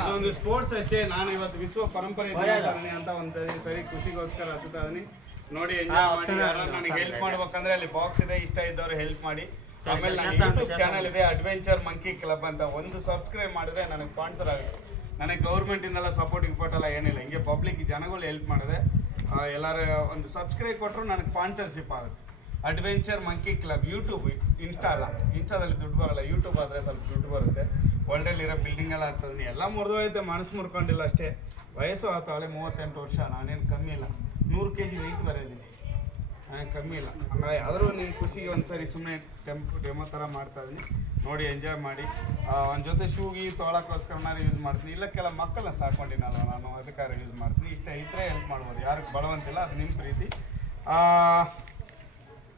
ಇದೊಂದು ಸ್ಪೋರ್ಟ್ಸ್ ಅಷ್ಟೇ. ನಾನು ಇವತ್ತು ವಿಶ್ವ ಪರಂಪರೆ ದಿನಾಚರಣೆ ಅಂತ ಒಂದು ಸರಿ ಖುಷಿಗೋಸ್ಕರ ಹತ್ತುತ್ತಾ ಇದೀನಿ ನೋಡಿ ಎಂಜಾಯ್ ಮಾಡಿ. ಯಾರಾದ್ರೂ ನನಗೆ ಹೆಲ್ಪ್ ಮಾಡ್ಬೇಕಂದ್ರೆ ಅಲ್ಲಿ ಬಾಕ್ಸ್ ಇದೆ ಇಷ್ಟ ಇದ್ದವ್ರು ಹೆಲ್ಪ್ ಮಾಡಿ. ಆಮೇಲೆ ನನ್ನ ಯೂಟ್ಯೂಬ್ ಚಾನಲ್ ಇದೆ ಅಡ್ವೆಂಚರ್ ಮಂಕಿ ಕ್ಲಬ್ ಅಂತ. ಒಂದು ಸಬ್ಸ್ಕ್ರೈಬ್ ಮಾಡಿದ್ರೆ ನನಗೆ ಸ್ಪಾನ್ಸರ್ ಆಗುತ್ತೆ. ನನಗೆ ಗೌರ್ಮೆಂಟಿಂದೆಲ್ಲ ಸಪೋರ್ಟ್ ಗಿಪೋರ್ಟ್ ಎಲ್ಲ ಏನಿಲ್ಲ. ಹಿಂಗೆ ಪಬ್ಲಿಕ್ ಜನಗಳು ಹೆಲ್ಪ್ ಮಾಡಿದೆ ಎಲ್ಲರೂ ಎಲ್ಲಾರು ಒಂದು ಸಬ್ಸ್ಕ್ರೈಬ್ ಕೊಟ್ಟರು ನನಗೆ ಸ್ಪಾನ್ಸರ್ಶಿಪ್ ಆಗುತ್ತೆ. Adventure monkey club YouTube insta ಅಲ್ಲ ಇನ್ಸ್ಟಾದಲ್ಲಿ ದುಡ್ಡು ಬರಲ್ಲ ಯೂಟ್ಯೂಬ್ ಆದರೆ ಸ್ವಲ್ಪ ದುಡ್ಡು ಬರುತ್ತೆ. ವರ್ಲ್ಡಲ್ಲಿರೋ ಬಿಲ್ಡಿಂಗ್ ಎಲ್ಲ ಆಗ್ತದೆ. ಎಲ್ಲ ಮುರಿದೋಯ್ತೆ, ಮನಸ್ಸು ಮುರ್ಕೊಂಡಿಲ್ಲ ಅಷ್ಟೇ. ವಯಸ್ಸು ಆಯ್ತು ಅಲ್ಲೇ ಮೂವತ್ತೆಂಟು ವರ್ಷ. ನಾನೇನು ಕಮ್ಮಿ ಇಲ್ಲ. ನೂರು ಕೆ ಜಿ ವೆಯ್ಟ್ ಬರೋದಿನಿ ನಾನೇನು ಕಮ್ಮಿ ಇಲ್ಲ. ಹಂಗಾಗಿ ಆದರೂ ನಿಮ್ಮ ಖುಷಿಗೆ ಒಂದು ಸರಿ ಸುಮ್ಮನೆ ಟೆಂಪು ಡೆಮೋ ಥರ ಮಾಡ್ತಾ ಇದೀನಿ ನೋಡಿ ಎಂಜಾಯ್ ಮಾಡಿ. ಒಂದು ಜೊತೆ ಶೂಗಿ ತೊಗೊಳಕ್ಕೋಸ್ಕರ ನಾನು ಯೂಸ್ ಮಾಡ್ತೀನಿ. ಇಲ್ಲ, ಕೆಲ ಮಕ್ಕಳನ್ನ ಸಾಕೊಂಡಿನಲ್ವ ನಾನು ಅದಕ್ಕಾರ ಯೂಸ್ ಮಾಡ್ತೀನಿ. ಇಷ್ಟ ಇದ್ದರೆ ಹೆಲ್ಪ್ ಮಾಡ್ಬೋದು. ಯಾರಿಗೆ ಬಳವಂತಿಲ್ಲ ಅದು ನಿಮ್ಮ ಪ್ರೀತಿ.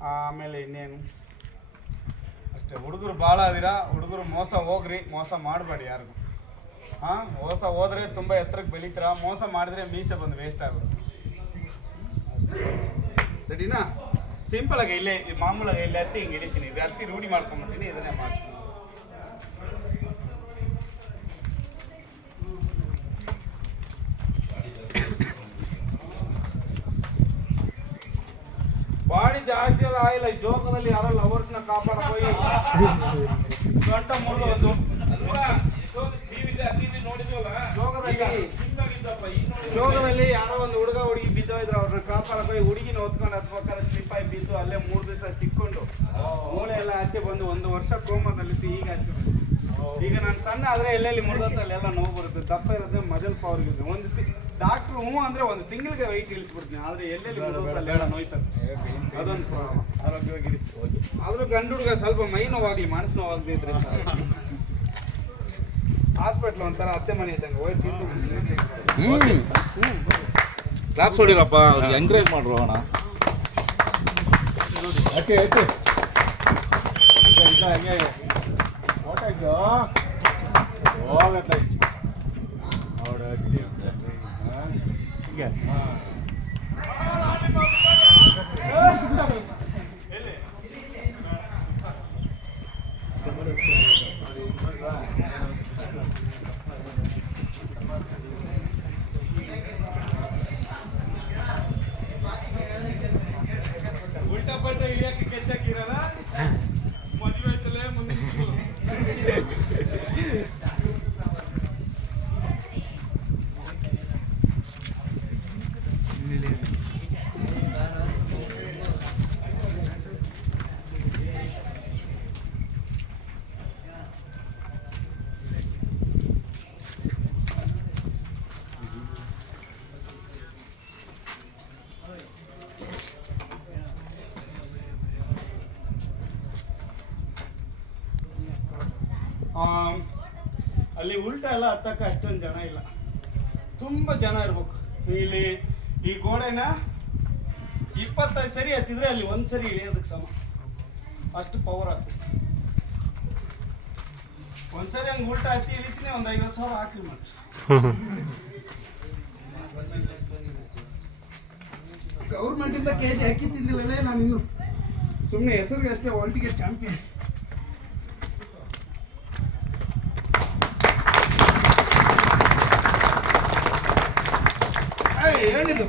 ಆಮೇಲೆ ಇನ್ನೇನು? ಅಷ್ಟೇ, ಹುಡುಗರು ಭಾಳ ಅದಿರಾ? ಹುಡುಗರು ಮೋಸ ಹೋಗ್ರಿ, ಮೋಸ ಮಾಡಬೇಡಿ ಯಾರಿಗೂ. ಹಾಂ, ಮೋಸ ಹೋದರೆ ತುಂಬ ಎತ್ತರಕ್ಕೆ ಬೆಳೀತೀರ? ಮೋಸ ಮಾಡಿದ್ರೆ ಮೀಸೆ ಬಂದು ವೇಸ್ಟ್ ರೆಡಿನಾ ಸಿಂಪಲ್ ಆಗಿ ಇಲ್ಲೇ, ಮಾಮೂಲಾಗಿ ಇಲ್ಲೇ ಹತ್ತಿ ಹಿಂಗೆ ಹಿಡಿತೀನಿ ಇದು ಹತ್ತಿ ರೂಢಿ ಮಾಡ್ಕೊಂಬಿಟ್ಟಿನಿ ಇದನ್ನೇ ಮಾಡ್ತೀನಿ ಬಾಡಿ ಜಾಸ್ತಿ ಎಲ್ಲ ಆಗಿಲ್ಲ ಈ ಜೋಗದಲ್ಲಿ ಯಾರೋ ಲವರ್ಸ್ನ ಕಾಪಾಡ ಹೋಗಿ ಗಂಟ ಮುರಿದು ಜೋಗದಲ್ಲಿ ಜೋಗದಲ್ಲಿ ಯಾರೋ ಒಂದು ಹುಡುಗ ಹುಡುಗಿ ಬಿದ್ದೋಯ್ದ್ರು ಅವ್ರನ್ನ ಕಾಪಾಡಕ್ ಹೋಗಿ ಹುಡುಗಿನ ಹೊತ್ಕೊಂಡು ಹತ್ಬೇಕಾದ್ರೆ ಸ್ಲಿಪ್ ಆಗಿ ಬಿದ್ದು ಅಲ್ಲೇ ಮೂರು ದಿವಸ ಸಿಕ್ಕೊಂಡು. ಮೂಳೆ ಎಲ್ಲ ಆಚೆ ಬಂದು ಒಂದು ವರ್ಷ ಕೋಮದಲ್ಲಿ ಈಗ ಆಚೆ ಬಂದು. ಈಗ ನಾನು ಸಣ್ಣ ಆದ್ರೆ ಎಲ್ಲೆಲ್ಲಿ ಮುರಿದಲ್ಲಿ ಎಲ್ಲ ನೋವು ದಪ್ಪ ಇರೋದೇ ಮಜಲ್ ಪವರ್ ಇರುತ್ತೆ ಒಂದು ಡಾಕ್ಟ್ರು ಹ್ಞೂ ಅಂದ್ರೆ ಒಂದು ತಿಂಗಳಿಗೆ ವೆಯ್ಟ್ ಇಳಿಸ್ಬಿಡ್ತೀನಿ. ಆದ್ರೆ ಎಲ್ಲೆಲ್ಲಿ ಬೇಡ ನೋಯ್ತದೆ ಅದೊಂದು ಪ್ರಾಬ್ಲಮ್ ಆರೋಗ್ಯವಾಗಿರಿ ಆದ್ರೂ ಗಂಡು ಹುಡುಗ ಸ್ವಲ್ಪ ಮೈ ನೋವಾಗ್ಲಿ ಮನಸ್ಸು ನೋವಾಗದಿದ್ರೆ ಹಾಸ್ಪಿಟ್ಲ್ ಒಂಥರ ಅತ್ತೆ ಮನೆ ಇದ್ದಂಗೆ. ಹೋಗಿ ತಿಂದು ಕ್ಲಾಪ್ಸ್ ಹೊಡಿರಪ್ಪ ಅವ್ರಿಗೆ ಎಂಕರೇಜ್ ಮಾಡ್ರು ಅಣ್ಣ ಯಾಕೆ ಓಕೆ ಹಂಗೆ. ಓಟಾಯ್ತು ಹೋಗತ್ತೆ ಹೀಗೆ ಉಲ್ಟಾ ಅಲ್ಲಿ ಉಲ್ಟಾ ಎಲ್ಲ ಹತ್ತಕ್ಕೆ ಅಷ್ಟೊಂದು ಜನ ಇಲ್ಲ. ತುಂಬ ಜನ ಇರ್ಬೇಕು. ಇಲ್ಲಿ ಈ ಗೋಡೆನ ಇಪ್ಪತ್ತೈದು ಸರಿ ಹತ್ತಿದ್ರೆ ಅಲ್ಲಿ ಒಂದು ಸರಿ ಇಳಿಯೋದಕ್ಕೆ ಸಮ. ಅಷ್ಟು ಪವರ್ ಆಗ್ತದೆ ಒಂದ್ಸರಿ ಹಂಗೆ ಉಲ್ಟಾ ಹತ್ತಿ ಇಳಿತೀನಿ, ಒಂದು ಐವತ್ತು ಸಾವಿರ ಹಾಕಿ ಮತ್ತೆ. ಗೌರ್ಮೆಂಟಿಂದ ಕೆ ಜಿ ಹಾಕಿ ತಿಂದಿಲ್ಲಲೇ ನಾನು ಇನ್ನು ಸುಮ್ಮನೆ ಹೆಸರಿಗೆ ಅಷ್ಟೇ ಒಲ್ಟಿಗೆ ಚಾಂಪಿಯನ್ ಹೇಳಿದ್ದು.